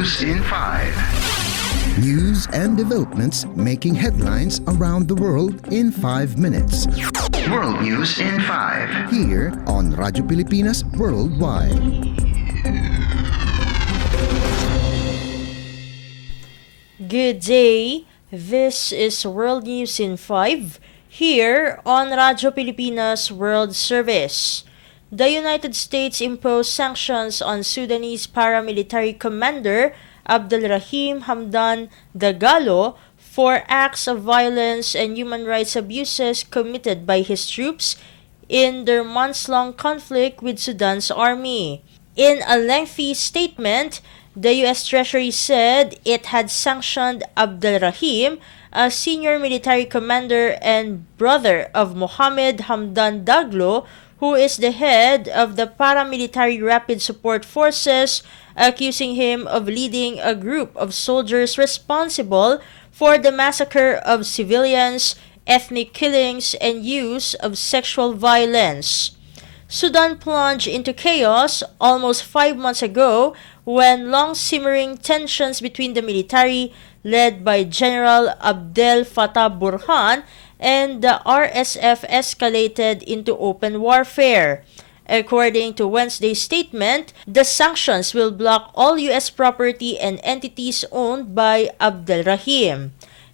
News in 5. News and developments making headlines around the world in 5 minutes. World News in 5. Here on Radyo Pilipinas Worldwide. Good day. This is World News in 5 here on Radyo Pilipinas World Service. The United States imposed sanctions on Sudanese paramilitary commander Abdelrahim Hamdan Dagalo for acts of violence and human rights abuses committed by his troops in their months-long conflict with Sudan's army. In a lengthy statement, the U.S. Treasury said it had sanctioned Abdelrahim, a senior military commander and brother of Mohamed Hamdan Daglo, who is the head of the paramilitary Rapid Support Forces, accusing him of leading a group of soldiers responsible for the massacre of civilians, ethnic killings, and use of sexual violence. Sudan plunged into chaos almost 5 months ago when long-simmering tensions between the military, led by General Abdel Fattah Burhan, and the RSF escalated into open warfare. According to Wednesday's statement, the sanctions will block all U.S. property and entities owned by Abdelrahim.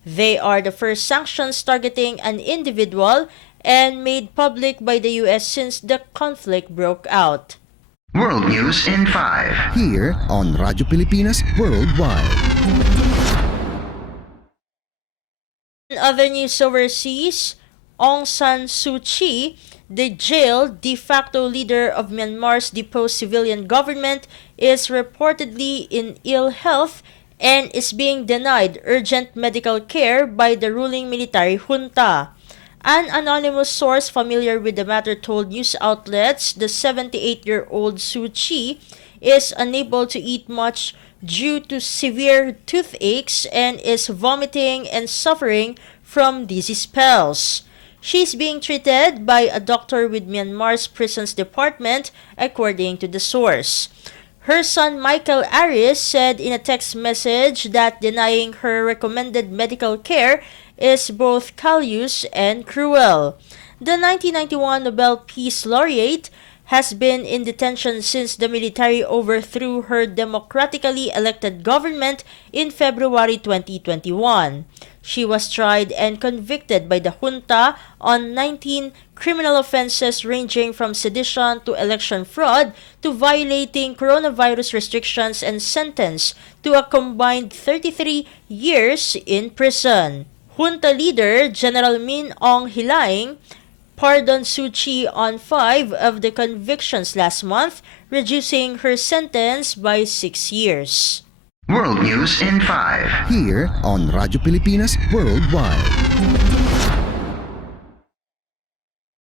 They are the first sanctions targeting an individual and made public by the U.S. since the conflict broke out. World News in 5. Here on Radyo Pilipinas Worldwide. In other news overseas, Aung San Suu Kyi, the jailed de facto leader of Myanmar's deposed civilian government, is reportedly in ill health and is being denied urgent medical care by the ruling military junta. An anonymous source familiar with the matter told news outlets the 78-year-old Suu Kyi is unable to eat much due to severe toothaches and is vomiting and suffering from dizzy spells. She's being treated by a doctor with Myanmar's prisons department, according to the source. Her son Michael Aris said in a text message that denying her recommended medical care is both callous and cruel. The 1991 Nobel Peace Laureate has been in detention since the military overthrew her democratically elected government in February 2021. She was tried and convicted by the junta on 19 criminal offenses ranging from sedition to election fraud to violating coronavirus restrictions and sentenced to a combined 33 years in prison. Junta leader General Min Aung Hlaing pardoned Suu Kyi on 5 of the convictions last month, reducing her sentence by 6 years. World News in 5. Here on Radyo Pilipinas Worldwide.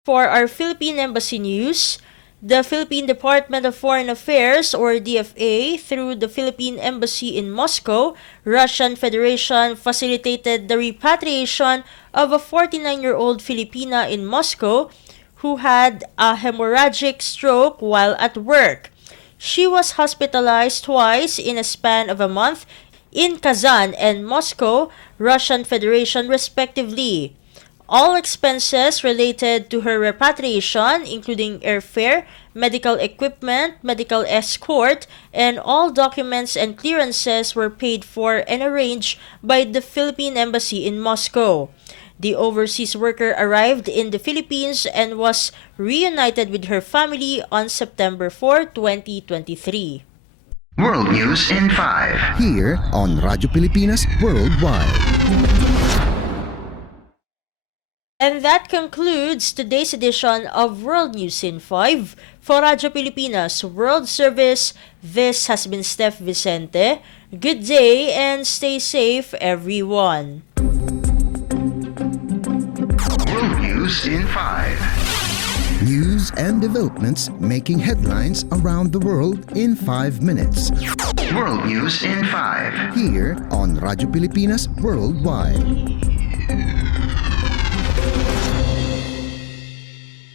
For our Philippine Embassy news, the Philippine Department of Foreign Affairs, or DFA, through the Philippine Embassy in Moscow, Russian Federation, facilitated the repatriation of a 49-year-old Filipina in Moscow who had a hemorrhagic stroke while at work. She was hospitalized twice in a span of a month in Kazan and Moscow, Russian Federation, respectively. All expenses related to her repatriation, including airfare, medical equipment, medical escort, and all documents and clearances were paid for and arranged by the Philippine Embassy in Moscow. The overseas worker arrived in the Philippines and was reunited with her family on September 4, 2023. World News in 5. Here on Radyo Pilipinas Worldwide. And that concludes today's edition of World News in 5. For Radyo Pilipinas World Service, this has been Steph Vicente. Good day and stay safe, everyone. World News in 5. News and developments making headlines around the world in 5 minutes. World News in 5. Here on Radyo Pilipinas Worldwide.